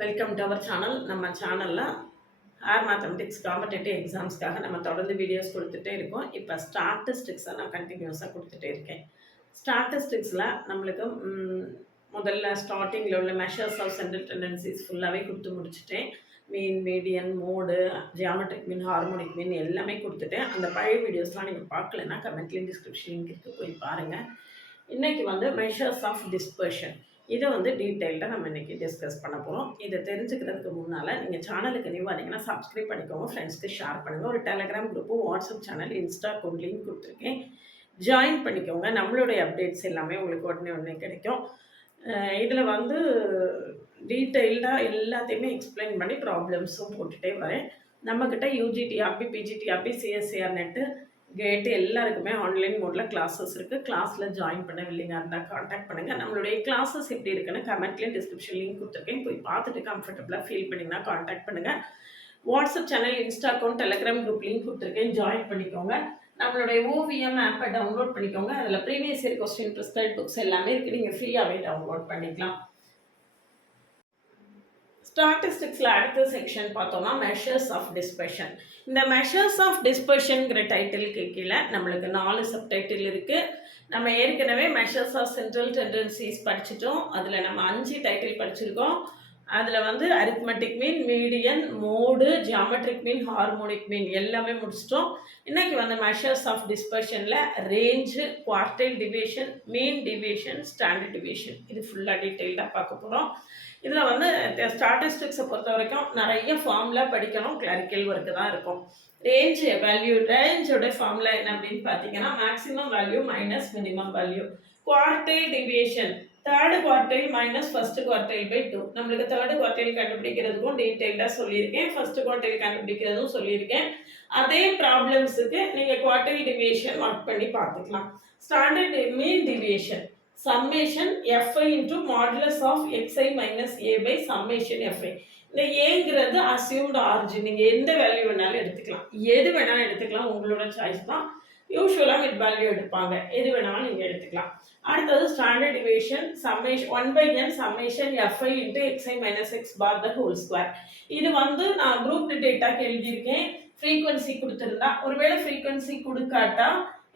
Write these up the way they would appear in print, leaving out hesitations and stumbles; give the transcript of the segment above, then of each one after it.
Welcome to our channel. நம்ம சேனலில் R mathematics competitive எக்ஸாம்ஸ்க்காக நம்ம தொடர்ந்து வீடியோஸ் கொடுத்துட்டே இருக்கோம். இப்போ ஸ்டாட்டிஸ்டிக்ஸை நான் கண்டினியூஸாக கொடுத்துட்டே இருக்கேன். ஸ்டாட்டிஸ்டிக்ஸில் நம்மளுக்கு முதல்ல ஸ்டார்டிங்கில் உள்ள மெஷர்ஸ் ஆஃப் சென்ட்ரல் டெண்டன்சிஸ் ஃபுல்லாகவே கொடுத்து முடிச்சுட்டேன். மீன், median, mode, geometric mean, harmonic mean எல்லாமே கொடுத்துட்டேன். அந்த பழைய வீடியோஸ்லாம் நீங்கள் பார்க்கலன்னா கமெண்ட்லேயும் டிஸ்கிரிப்ஷன் லிங்க் இருக்குது, போய் பாருங்கள். இன்றைக்கி மெஷர்ஸ் ஆஃப் டிஸ்பர்ஷன் இதை டீட்டெயில்டாக நம்ம இன்றைக்கி டிஸ்கஸ் பண்ண போகிறோம். இதை தெரிஞ்சுக்கிறதுக்கு முன்னால் நீங்கள் சேனலுக்கு நியூ வந்தீங்கன்னா சப்ஸ்கிரைப் பண்ணிக்கோங்க, ஃப்ரெண்ட்ஸ்க்கு ஷேர் பண்ணுங்கள். ஒரு Telegram group, WhatsApp channel, Insta account link கொடுத்துருக்கேன், ஜாயின் பண்ணிக்கோங்க. நம்மளுடைய அப்டேட்ஸ் எல்லாமே உங்களுக்கு உடனே கிடைக்கும். இதில் டீட்டெயில்டாக எல்லாத்தையுமே எக்ஸ்பிளைன் பண்ணி ப்ராப்ளம்ஸும் போட்டுகிட்டே வரேன். நம்மக்கிட்ட யூஜிடிஆர்பி, பிஜிடிஆர்பி, சிஎஸ்சிஆர் நெட்டு, கேட்டு எல்லாருக்குமே ஆன்லைன் மோடில் கிளாஸஸ் இருக்குது. கிளாஸில் ஜாயின் பண்ணவில்லைங்க இருந்தால் காண்டாக்ட் பண்ணுங்கள். நம்மளுடைய கிளாஸஸ் எப்படி இருக்குன்னு கமெண்ட்லேயும் டிஸ்கிரிப்ஷன் லிங்க் கொடுத்துருக்கேன், போய் பார்த்துட்டு கம்ஃபர்டபுளாக ஃபீல் பண்ணிங்கன்னா காண்டாக்ட் பண்ணுங்கள். WhatsApp channel, Insta account, Telegram group link கொடுத்துருக்கேன், ஜாயின் பண்ணிக்கோங்க. நம்மளுடைய ஓவிஎம் ஆப்பை டவுன்லோட் பண்ணிக்கோங்க. அதில் previous year question, prescribed books எல்லாமே இருக்குது, நீங்கள் ஃப்ரீயாகவே டவுன்லோட் பண்ணிக்கலாம். ஸ்டாட்டிஸ்டிக்ஸில் அடுத்த செக்ஷன் பார்த்தோம்னா மெஷர்ஸ் ஆஃப் டிஸ்பர்ஷன். இந்த மெஷர்ஸ் ஆஃப் டிஸ்பர்ஷனுங்கிற டைட்டிலுக்கு கீழே நம்மளுக்கு 4 சப்டைட்டில் இருக்குது. நம்ம ஏற்கனவே மெஷர்ஸ் ஆஃப் சென்ட்ரல் டெண்டன்சிஸ் படிச்சிட்டோம். அதில் நம்ம 5 டைட்டில் படிச்சிருக்கோம். அதில் arithmetic mean, median, mode, geometric mean, harmonic mean எல்லாமே முடிச்சிட்டோம். இன்றைக்கி மெஷர்ஸ் ஆஃப் டிஸ்பர்ஷனில் range, quartile division, mean division, standard division இது ஃபுல்லாக டீட்டெயில்டாக பார்க்க போகிறோம். இதில் ஸ்டாட்டிஸ்டிக்ஸை பொறுத்த வரைக்கும் நிறைய ஃபார்முலா படிக்கணும், கிளரிக்கல் ஒர்க்கு தான் இருக்கும். ரேஞ்சோட ஃபார்முலா என்ன அப்படின்னு பார்த்தீங்கன்னா, maximum value minus minimum value. Quartile deviation, third quartile minus first quartile by 2. நம்மளுக்கு தேர்டு குவார்டைல் கண்டுபிடிக்கிறதுக்கும் டீட்டெயில்டாக சொல்லியிருக்கேன், ஃபர்ஸ்ட் குவார்டைல் கண்டுபிடிக்கிறதும் சொல்லியிருக்கேன். அதே ப்ராப்ளம்ஸுக்கு நீங்கள் குவார்டைல் டிவியேஷன் ஒர்க் பண்ணி பார்த்துக்கலாம். Standard mean deviation, summation f i into modulus of x i minus a by summation f i. இந்த ஏங்கிறது அசியூம்டு ஆரிஜின், நீங்கள் எந்த வேல்யூ வேணாலும் எடுத்துக்கலாம், எது வேணாலும் எடுத்துக்கலாம், உங்களோட சாய்ஸ் தான். யூஸ்வலாக மிட் வேல்யூ எடுப்பாங்க, எது வேணாலும் நீங்கள் எடுத்துக்கலாம். அடுத்தது standard deviation, summation 1/n summation f i into x i minus X bar the whole square. இது நான் குரூப் டேட்டாக்கு எழுதியிருக்கேன். ஃப்ரீக்வன்சி கொடுத்துருந்தா, ஒருவேளை ஃப்ரீக்வன்சி கொடுக்காட்டா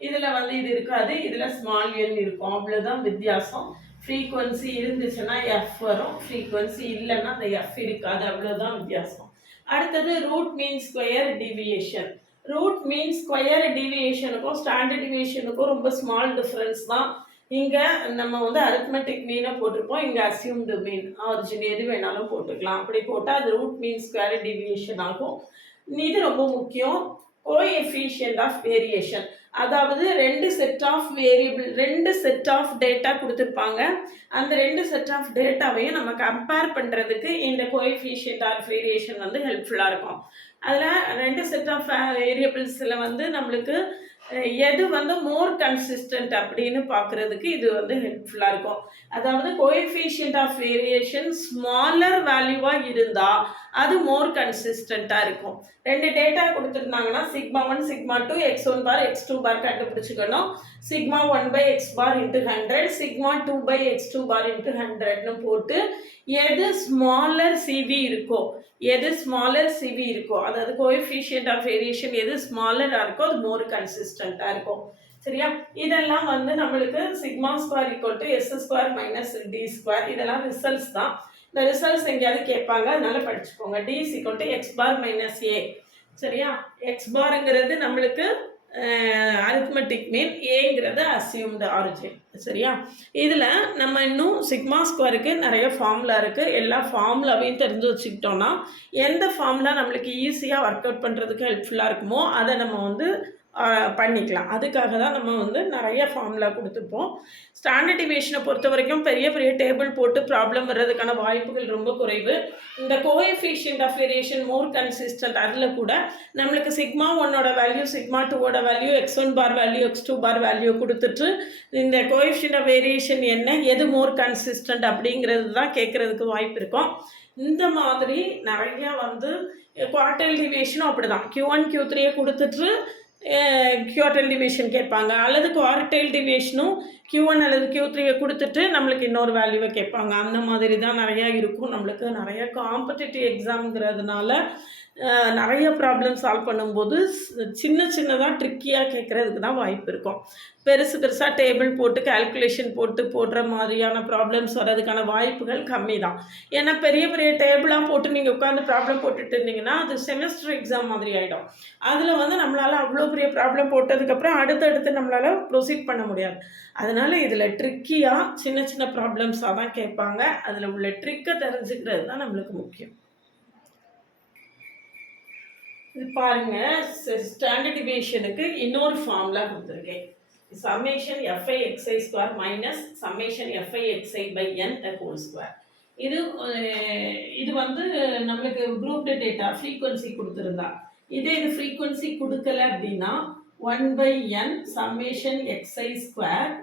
இதில் இது இருக்காது, இதில் ஸ்மால் என் இருக்கும், அவ்வளோதான் வித்தியாசம். ஃப்ரீக்வன்சி இருந்துச்சுன்னா எஃப் வரும், ஃப்ரீக்வன்சி இல்லைன்னா அந்த எஃப் இருக்காது, அவ்வளோதான் வித்தியாசம். அடுத்தது root mean square deviation. Root mean square டிவியேஷனுக்கும் ஸ்டாண்டர்ட் டிவியேஷனுக்கும் ரொம்ப ஸ்மால் டிஃப்ரென்ஸ் தான். இங்கே நம்ம அரித்மெட்டிக் மீனை போட்டிருப்போம், இங்கே அசியூம்டு மீன் ஆரிஜின் எது வேணாலும் போட்டுக்கலாம். அப்படி போட்டால் அது ரூட் மீன் ஸ்கொயர் டிவியேஷன் ஆகும். இது ரொம்ப முக்கியம். கோஎஃபிஷியன்ட் ஆஃப் வேரியேஷன், அதாவது 2 set of variable, 2 set of data கொடுத்துருப்பாங்க. அந்த 2 செட் ஆஃப் டேட்டாவையும் நம்ம கம்பேர் பண்ணுறதுக்கு இந்த கோஎஃபிஷியன்ட் ஆஃப் வேரியேஷன் ஹெல்ப்ஃபுல்லாக இருக்கும். அதில் 2 செட் ஆஃப் வேரியபிள்ஸில் நம்மளுக்கு எது மோர் கன்சிஸ்டன்ட் அப்படின்னு பார்க்குறதுக்கு இது ஹெல்ப்ஃபுல்லாக இருக்கும். அதாவது கோஎஃபிஷியன்ட் ஆஃப் வேரியேஷன் ஸ்மாலர் வேல்யூவாக இருந்தால் அது மோர் கன்சிஸ்டண்ட்டாக இருக்கும். 2 டேட்டா கொடுத்துருந்தாங்கன்னா σ1 σ2 x1 பார் x2 பார் கண்டுபிடிச்சிக்கணும். σ1 by x bar into 100, σ2 by x2 bar into 100ன்னு போட்டு எது ஸ்மாலர் சிவி இருக்கோ, அதாவது கோஎஃபிஷியன்ட் ஆஃப் வேரியேஷன் எது ஸ்மாலராக இருக்கோ அது மோர் கன்சிஸ்டண்ட்டாக இருக்கும். சரியா? இதெல்லாம் நம்மளுக்கு sigma square equal to S square minus D square, இதெல்லாம் ரிசல்ட்ஸ் தான். இந்த ரிசல்ட்ஸ் எங்கேயாவது கேட்பாங்க, அதனால படிச்சுக்கோங்க. D is equal to X bar minus A. சரியா? எக்ஸ் பாருங்கிறது நம்மளுக்கு அரித்மெட்டிக் மீன், ஏங்கிறது அசியூம்டு ஆரிஜின். சரியா? இதில் நம்ம இன்னும் சிக்மா ஸ்கொயருக்கு நிறைய ஃபார்முலா இருக்குது. எல்லா ஃபார்முலாவையும் தெரிஞ்சு வச்சுக்கிட்டோன்னா எந்த ஃபார்முலா நம்மளுக்கு ஈஸியாக ஒர்க் அவுட் பண்ணுறதுக்கு ஹெல்ப்ஃபுல்லாக இருக்குமோ அதை நம்ம பண்ணிக்கலாம். அதுக்காக தான் நம்ம நிறைய ஃபார்முலா கொடுத்துருப்போம். ஸ்டாண்டர்ட் டிவியேஷனை பொறுத்த வரைக்கும் பெரிய டேபிள் போட்டு ப்ராப்ளம் வர்றதுக்கான வாய்ப்புகள் ரொம்ப குறைவு. இந்த coefficient of variation more consistent, அதில் கூட நம்மளுக்கு σ1ஓட வேல்யூ, σ2ஓட value, x1 bar value, x2 bar value கொடுத்துட்டு இந்த கோஎஃபிஷியன்ட் ஆஃப் வேரியேஷன் என்ன, எது மோர் கன்சிஸ்டன்ட் அப்படிங்கிறது தான் கேட்குறதுக்கு வாய்ப்பு இருக்கும். இந்த மாதிரி நிறையா குவார்டைல் டிவியேஷனும் அப்படி தான். Q1 Q3 கொடுத்துட்டு குவார்டைல் டிவிஷன் கேட்பாங்க, அல்லது குவார்டைல் டிவிஷனும் Q1 அல்லது Q3 கொடுத்துட்டு நம்மளுக்கு இன்னொரு வேல்யூவை கேட்பாங்க. அந்த மாதிரி தான் நிறையா இருக்கும். நம்மளுக்கு நிறைய காம்படிட்டிவ் எக்ஸாம்ங்கிறதுனால நிறைய ப்ராப்ளம் சால்வ் பண்ணும்போது சின்ன சின்னதாக ட்ரிக்கியாக கேட்குறதுக்கு தான் வாய்ப்பு இருக்கும். பெருசு பெருசாக டேபிள் போட்டு கால்குலேஷன் போடுற மாதிரியான ப்ராப்ளம்ஸ் வர்றதுக்கான வாய்ப்புகள் கம்மி தான். ஏன்னா பெரிய பெரிய டேபிளாக போட்டு நீங்கள் உட்காந்து ப்ராப்ளம் போட்டுட்டு இருந்தீங்கன்னா அது செமஸ்டர் எக்ஸாம் மாதிரி ஆகிடும். அதில் வந்து நம்மளால் அவ்வளோ பெரிய ப்ராப்ளம் போட்டதுக்கப்புறம் அடுத்தடுத்து நம்மளால் ப்ரொசீட் பண்ண முடியாது. அதனால் இதில் ட்ரிக்கியாக சின்ன சின்ன ப்ராப்ளம்ஸாக தான் கேட்பாங்க. அதில் உள்ள ட்ரிக்கை தெரிஞ்சுக்கிறது தான் நம்மளுக்கு முக்கியம். இது பாருங்க, ஸ்டாண்டர்ட் டிவியேஷனுக்கு இன்னொரு ஃபார்முலா கொடுத்துருக்கேன். Summation FI x i square minus summation FI x i by n the whole square. இது வந்து நம்மளுக்கு குரூப் டேட்டா ஃப்ரீக்வன்சி கொடுத்துருந்தா, இது ஃப்ரீக்வன்சி கொடுக்கல அப்படின்னா 1/n summation x i square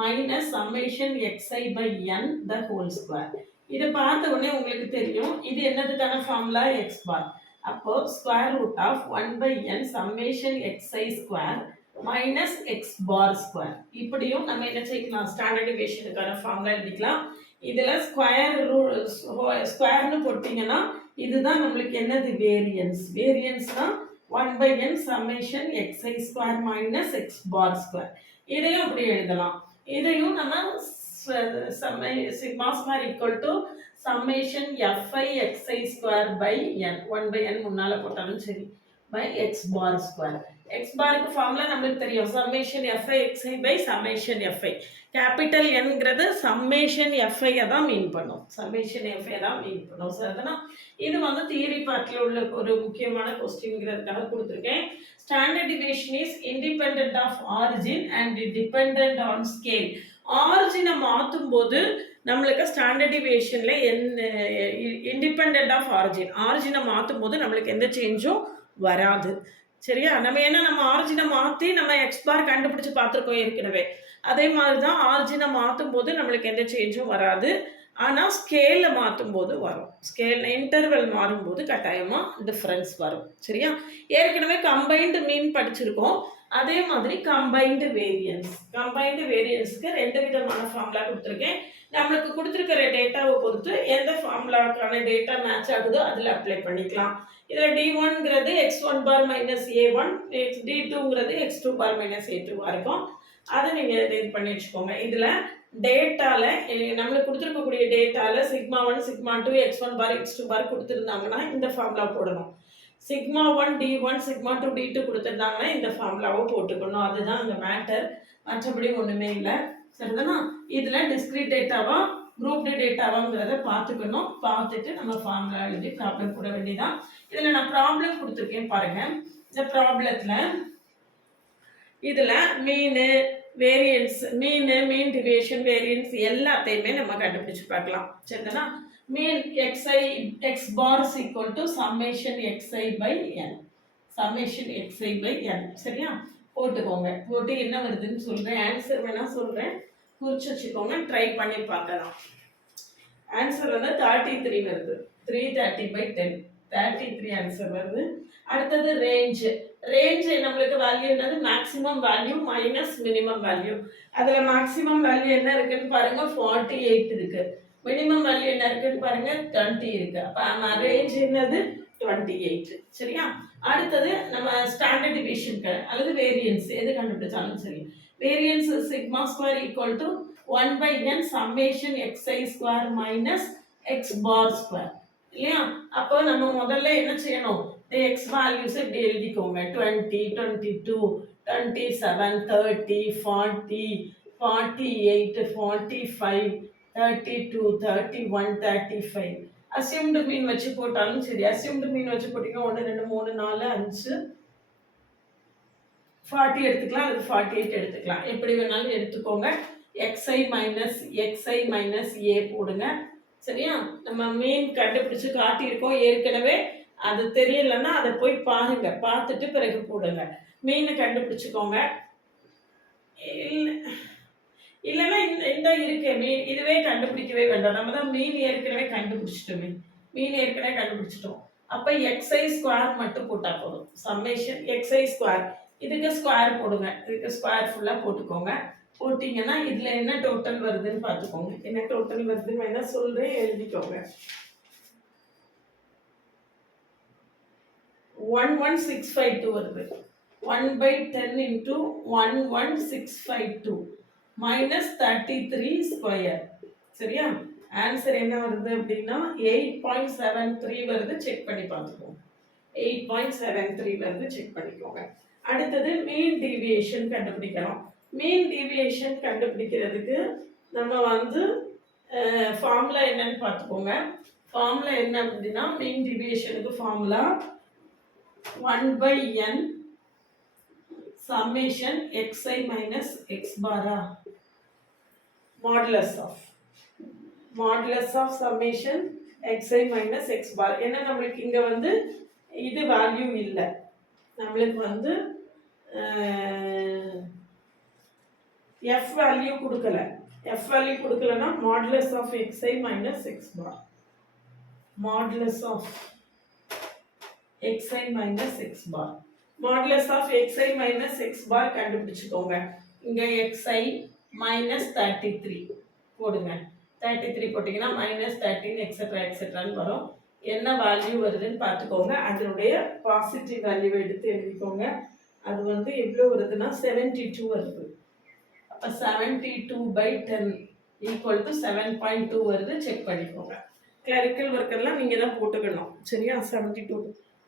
minus summation x i by n the whole square. இதை பார்த்த உடனே உங்களுக்கு தெரியும் இது என்னதுக்கான ஃபார்முலா எக்ஸ் பார். அப்போ square root of 1/n summation x i square minus X bar square. இப்படியும் நம்ம என்ன செய்யலாம், ஸ்டாண்டர்ட் டிவியேஷனுக்கான ஃபார்முலா எழுதிக்கலாம். இதில் ஸ்கொயர்னு போட்டிங்கன்னா இதுதான் நம்மளுக்கு என்னது வேரியன்ஸ். வேரியன்ஸ்னா 1/n summation x i square minus X bar square. இதையும் அப்படி எழுதலாம். இதையும் நம்ம sigma square equal to summation FI x i square by N 1/n முன்னால் போட்டாலும் சரி by X bar square. X பாருக்கு ஃபார்முலா நம்மளுக்கு தெரியும், summation FI x i by summation F I. Capital என்கிறது சம்மேஷன் எஃப்ஐயை தான் மீன் பண்ணும், சம்மேஷன் எஃப்ஐ தான் மீன் பண்ணும். ஸோ அதனால் இது வந்து தியரி பார்ட்டில் உள்ள ஒரு முக்கியமான கொஸ்டின்ங்கிறதுக்காக கொடுத்துருக்கேன். Standard deviation is independent of origin and depend on scale. ஆரிஜினை மாற்றும் போது நம்மளுக்கு ஸ்டாண்டர்ட் டிவியேஷனில் இண்டிபெண்ட் ஆஃப் ஆரிஜினை மாற்றும் போது நம்மளுக்கு எந்த சேஞ்சும் வராது. சரியா? நம்ம ஆரிஜினை மாற்றி நம்ம எக்ஸ் பார் கண்டுபிடிச்சி பார்த்துருக்கோம் ஏற்கனவே. அதே மாதிரி தான் ஆரிஜினை மாற்றும் போது நம்மளுக்கு எந்த சேஞ்சும் வராது. ஆனால் ஸ்கேலில் மாற்றும் போது வரும். ஸ்கேல் இன்டர்வல் மாறும்போது கட்டாயமாக டிஃப்ரென்ஸ் வரும். சரியா? ஏற்கனவே கம்பைன்டு மீன் படிச்சிருக்கோம். அதே மாதிரி கம்பைன்டு வேரியன்ஸ்க்கு 2 விதமான ஃபார்முலா கொடுத்துருக்கேன். நம்மளுக்கு கொடுத்துருக்கிற டேட்டாவை பொறுத்து எந்த ஃபார்முலாக்கான டேட்டா மேட்ச் ஆகுதோ அதில் அப்ளை பண்ணிக்கலாம். இதில் D1ங்கிறது x1 bar minus A1, D2ங்கிறது x2 bar minus A2 இருக்கும். அதை நீங்கள் இது பண்ணி வச்சுக்கோங்க. இதில் டேட்டாவில் நம்மளுக்கு கொடுத்துருக்கக்கூடிய டேட்டாவில் sigma 1 sigma 2 x1 bar x2 பார் கொடுத்துருந்தாங்கன்னா இந்த ஃபார்முலா போடணும். சிக்மா 1 D1 சிக்மா 2 D2 கொடுத்துருந்தாங்கன்னா இந்த ஃபார்முலாவை போட்டுக்கணும். அதுதான் அங்கே மேட்டர், மற்றபடி ஒன்றுமே இல்லை. சரிதானா? இதில் டிஸ்கிரீட் டேட்டாவா குரூப் டேட்டாவாங்கிறத பார்த்துக்கணும். பார்த்துட்டு நம்ம ஃபார்முலா எழுதி ப்ராப்ளம் போட வேண்டியதான். இதில் நான் ப்ராப்ளம் கொடுத்துருக்கேன் பாருங்கள். இந்த ப்ராப்ளத்தில் இதில் மீன் டிவியேஷன் வேரியன்ஸ் எல்லாத்தையுமே நம்ம கண்டுபிடிச்சு பார்க்கலாம். சரிதானா? Mean X bar is equal to summation x i by N, summation x i by N. சரியா? போட்டுக்கோங்க. போட்டு என்ன வருதுன்னு சொல்கிறேன், ஆன்சர் வேணால் சொல்கிறேன், குறிச்சு வச்சுக்கோங்க, ட்ரை பண்ணி பார்க்கலாம். ஆன்சர் வந்து 33 வருது. 330/10 33 ஆன்சர் வருது. அடுத்தது ரேஞ்சு நம்மளுக்கு வேல்யூ என்னது, maximum value minus minimum value. அதில் மேக்ஸிமம் வேல்யூ என்ன இருக்குன்னு பாருங்க, 48 இருக்கு. மினிமம் வேல்யூ என்ன இருக்குன்னு பாருங்க, 20 இருக்கு. அப்போ ரேஞ்ச் என்னது 28. சரியா? அடுத்தது நம்ம ஸ்டாண்டர்ட் டிவியேஷனுக்கு அல்லது வேரியன்ஸ் எது கண்டுபிடிச்சாலும் சரி, variance sigma square equal to 1/n summation x i square minus X bar square. இல்லையா? அப்போ நம்ம முதல்ல என்ன செய்யணும், எக்ஸ் வேல்யூஸ் இப்படி எழுதிக்கோங்க. 20, 22, 27, 30, 40, 48, 45, 32, 31, 35. அசியூம்டு மீன் வச்சு போட்டாலும் சரி, அசியூம்டு மீன் வச்சு போட்டிங்கன்னா 1 2 3 4 5 40 எடுத்துக்கலாம், அல்லது 48 எடுத்துக்கலாம். எப்படி வேணாலும் எடுத்துக்கோங்க. எக்ஸ்ஐ மைனஸ் ஏ போடுங்க. சரியா? நம்ம மீன் கண்டுபிடிச்சு காட்டியிருக்கோம் ஏற்கனவே. அது தெரியலன்னா அதை போய் பாருங்க, பார்த்துட்டு பிறகு போடுங்க. மீனை கண்டுபிடிச்சிக்கோங்க. இல்லைன்னா இந்த இருக்கு மீன், இதுவே கண்டுபிடிக்கவே வேண்டாம். நம்ம தான் மீன் ஏற்கனவே கண்டுபிடிச்சிட்டோம். அப்போ எக்ஸ்ஐ ஸ்கொயர் மட்டும் போட்டால் போதும். சம்மேஷன் எக்ஸ்ஐ ஸ்கொயர் இதுக்கு ஸ்கொயர் போடுங்க. இதுக்கு ஸ்கொயர் ஃபுல்லாக போட்டுக்கோங்க. போட்டிங்கன்னா இதில் என்ன டோட்டல் வருதுன்னு பார்த்துக்கோங்க. என்ன டோட்டல் வருதுன்னு வேணா சொல்கிறேன், எழுதிக்கோங்க. 11652 வருது. 1/10 into 11652 minus 33 ஸ்கொயர். சரியா? ஆன்சர் என்ன வருது அப்படின்னா 8.73 வருது. செக் பண்ணி பார்த்துக்கோங்க. 8.73 வருது. செக் பண்ணிக்கோங்க. அடுத்தது மீன் டீவியேஷன் கண்டுபிடிக்கணும். மீன் டீவியேஷன் கண்டுபிடிக்கிறதுக்கு நம்ம வந்து ஃபார்முலா என்னன்னு பார்த்துக்கோங்க. ஃபார்முலா என்ன அப்படின்னா மீன் டீவியேஷனுக்கு formula 1/n summation xi minus x bar modulus of summation xi minus x bar. ஏன்னா நம்மளுக்கு இங்க வந்து இது வேல்யூ இல்லை, நம்மளுக்கு வந்து f வேல்யூ கொடுக்கல. f வேல்யூ கொடுக்கலன்னா modulus of xi minus x bar, modulus of xi minus x bar, modulus of xi minus x bar கண்டுபிடிச்சுக்கோங்க. இங்க xi minus 33 போடுங்க. 33 போட்டிங்கன்னா minus 13 etc etc வரும். என்ன வேல்யூ வருதுன்னு பார்த்துக்கோங்க. அதனுடைய பாசிட்டிவ் வேல்யூ எடுத்து எழுதிக்கோங்க. அது வந்து எவ்வளோ வருதுன்னா 72 வருது. அப்போ 72/10 ஈக்குவல் டு 7.2 வருது. செக் பண்ணிக்கோங்க. கிளரிக்கல் ஒர்க்கெல்லாம் நீங்கள் தான் போட்டுக்கணும். சரியா? 72.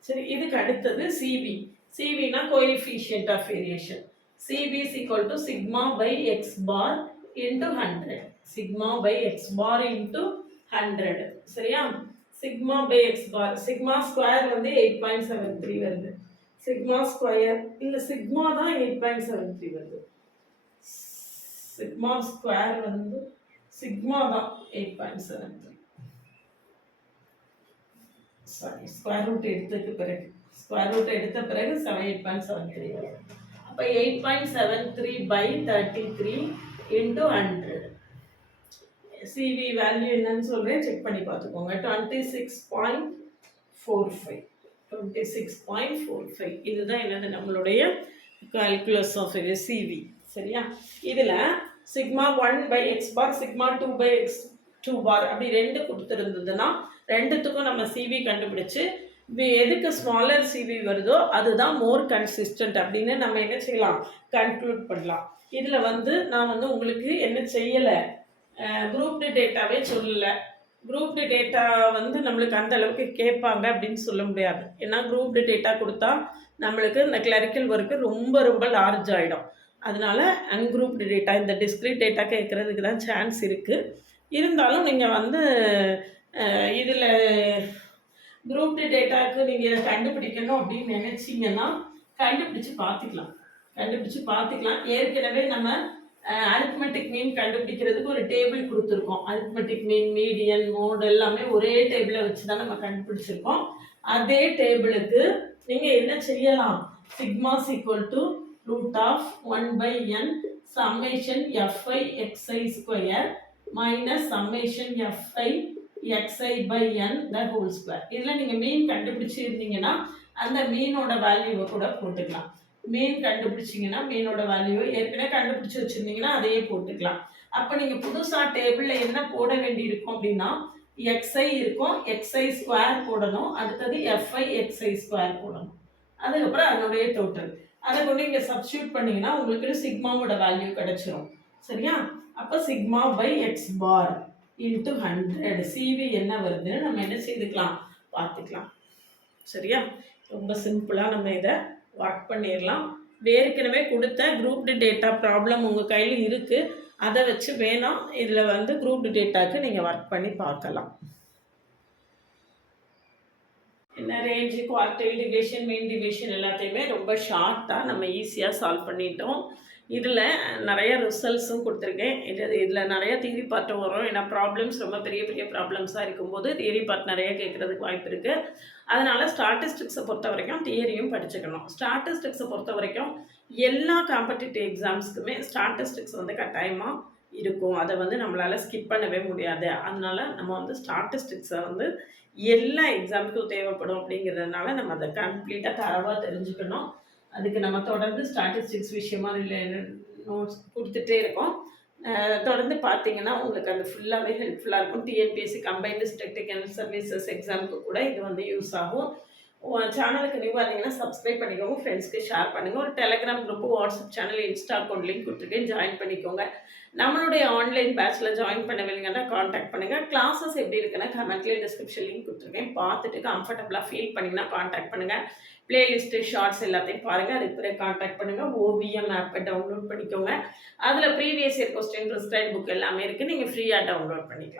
சரி, இதுக்கு அடுத்தது சிவி. சிவினா coefficient of variation. CV is equal to sigma by X bar into 100. Sigma by X bar into 100. சரியா? Sigma by X bar, sigma square வந்து 8.73 வருது. சிக்மா ஸ்கொயர் இல்லை, சிக்மா தான் 8.73 வருது. சிக்மா ஸ்கொயர் வந்து சிக்மா தான் 8.73. சாரி, ஸ்கொயர் ரூட் எடுத்த பிறகு 8.73 வரும். அப்போ 8.73/33 இன்ட்டு 100. சிவி வேல்யூ என்னன்னு சொல்கிறேன், செக் பண்ணி பார்த்துக்கோங்க. 26.45. 26.45 இதுதான் என்னது நம்மளுடைய கால்குலஸ் ஆஃப் சிவி. சரியா? இதில் சிக்மா 1/x பார், சிக்மா 2/x2 பார் அப்படி ரெண்டு கொடுத்துருந்ததுன்னா ரெண்டுத்துக்கும் நம்ம சிவி கண்டுபிடிச்சு எதுக்கு ஸ்மாலர் சிவி வருதோ அதுதான் மோர் கன்சிஸ்டன்ட் அப்படின்னு நம்ம என்ன செய்யலாம், கன்க்ளூட் பண்ணலாம். இதில் வந்து நான் வந்து உங்களுக்கு என்ன செய்யலை, குரூப்டு டேட்டாவே சொல்லலை. குரூப்டு டேட்டா வந்து நம்மளுக்கு அந்த அளவுக்கு கேட்பாங்க அப்படின்னு சொல்ல முடியாது. ஏன்னா குரூப்டு டேட்டா கொடுத்தா நம்மளுக்கு இந்த கிளரிக்கல் ஒர்க்கு ரொம்ப ரொம்ப லார்ஜ் ஆகிடும். அதனால அன்குரூப்டு டேட்டா, இந்த டிஸ்கிரீட் டேட்டா கேட்குறதுக்கு தான் சான்ஸ் இருக்குது. இருந்தாலும் நீங்கள் வந்து இதில் குரூப்டு டேட்டாவுக்கு நீங்கள் இதை கண்டுபிடிக்கணும் அப்படின்னு நினச்சிங்கன்னா கண்டுபிடிச்சி பார்த்துக்கலாம். ஏற்கனவே நம்ம அரித்மெட்டிக் மீன் கண்டுபிடிக்கிறதுக்கு ஒரு டேபிள் கொடுத்துருக்கோம். அரித்மெட்டிக் மீன், மீடியன், மோட் எல்லாமே ஒரே டேபிளை வச்சு தான் நம்ம கண்டுபிடிச்சிருக்கோம். அதே டேபிளுக்கு நீங்கள் என்ன செய்யலாம், sigmas equal to √1/n summation fi xi square minus summation fi xi/n the whole square. இதில் நீங்கள் மீன் கண்டுபிடிச்சிருந்தீங்கன்னா அந்த மீனோட வேல்யூவை கூட போட்டுக்கலாம். மீன் கண்டுபிடிச்சிங்கன்னா மீனோட வேல்யூவை ஏற்கனவே கண்டுபிடிச்சி வச்சுருந்தீங்கன்னா அதையே போட்டுக்கலாம். அப்போ நீங்கள் புதுசாக டேபிளில் என்ன போட வேண்டியிருக்கும் அப்படின்னா xi இருக்கும், xi ஸ்கொயர் போடணும், அடுத்தது fi xi ஸ்கொயர் போடணும், அதுக்கப்புறம் அதனுடைய டோட்டல். அதை கொண்டு இங்கே சப்ஸ்டியூட் பண்ணிங்கன்னா உங்களுக்கு சிக்மாவோட வேல்யூ கிடச்சிரும். சரியா? அப்போ sigma by X bar into 100 CV என்ன வருதுன்னு நம்ம என்ன செய்துக்கலாம், பார்த்துக்கலாம். சரியா? ரொம்ப சிம்பிளாக நம்ம இதை ஒர்க் பண்ணிடலாம். ஏற்கனவே கொடுத்த குரூப்டு டேட்டா ப்ராப்ளம் உங்கள் கையில் இருக்குது, அதை வச்சு வேணாம் இதில் வந்து குரூப்டு டேட்டாவுக்கு நீங்கள் ஒர்க் பண்ணி பார்க்கலாம். என்ன range, quartile division, mean division எல்லாத்தையுமே ரொம்ப ஷார்ட்டாக நம்ம ஈஸியாக சால்வ் பண்ணிட்டோம். இதில் நிறைய ரிசல்ட்ஸும் கொடுத்துருக்கேன். இதில் நிறைய தியரி பார்ட்டும் வரும். ஏன்னா ப்ராப்ளம்ஸ் ரொம்ப பெரிய பெரிய ப்ராப்ளம்ஸாக இருக்கும்போது தியரி பார்ட் நிறைய கேட்குறதுக்கு வாய்ப்பு இருக்குது. அதனால் ஸ்டாட்டிஸ்டிக்ஸை பொறுத்த வரைக்கும் தியரியும் படிச்சுக்கணும். ஸ்டாட்டிஸ்டிக்ஸை பொறுத்த வரைக்கும் எல்லா காம்படிட்டிவ் எக்ஸாம்ஸ்க்குமே ஸ்டாட்டிஸ்டிக்ஸ் வந்து கட்டாயமாக இருக்கும். அதை வந்து நம்மளால் ஸ்கிப் பண்ணவே முடியாது. அதனால் நம்ம வந்து ஸ்டாட்டிஸ்டிக்ஸை வந்து எல்லா எக்ஸாமுக்கும் தேவைப்படும். அப்படிங்கிறதுனால நம்ம அதை கம்ப்ளீட்டாக தரவாக தெரிஞ்சுக்கணும். அதுக்கு நம்ம தொடர்ந்து ஸ்டாட்டிஸ்டிக்ஸ் விஷயமா நோட்ஸ் கொடுத்துட்டே இருக்கோம். தொடர்ந்து பார்த்தீங்கன்னா உங்களுக்கு அது ஃபுல்லாகவே ஹெல்ப்ஃபுல்லாக இருக்கும். டிஎன்பிஎஸ்சி கம்பைன்டு டெக்னிக்கல் சர்வீசஸ் எக்ஸாமுக்கு கூட இது வந்து யூஸ் ஆகும். சேனலுக்கு நியூவாக இருந்தீங்கன்னா சப்ஸ்கிரைப் பண்ணிக்கோங்க, ஃப்ரெண்ட்ஸ்க்கு ஷேர் பண்ணுங்கள். ஒரு Telegram group, WhatsApp channel, Insta account link கொடுத்துருக்கேன், ஜாயின் பண்ணிக்கோங்க. நம்மளுடைய ஆன்லைன் பேட்சில் ஜாயின் பண்ணவில்லைங்கன்னா காண்டாக்ட் பண்ணுங்கள். கிளாஸஸ் எப்படி இருக்குன்னா கமெண்ட்லேயே டிஸ்கிரிப்ஷன் லிங்க் கொடுத்துருக்கேன், பார்த்துட்டு கம்ஃபர்டபுளாக ஃபீல் பண்ணிங்கன்னா காண்டாக்ட் பண்ணுங்கள். பிளேலிஸ்ட்டு ஷார்ட்ஸ் எல்லாத்தையும் பாருங்கள், அதுக்கு பிறகு காண்டாக்ட் பண்ணுங்கள். ஓவிஎம் ஆப்பை டவுன்லோட் பண்ணிக்கோங்க. அதில் previous year question prescribe book எல்லாமே இருக்குது, நீங்கள் ஃப்ரீயாக டவுன்லோட் பண்ணிக்கலாம்.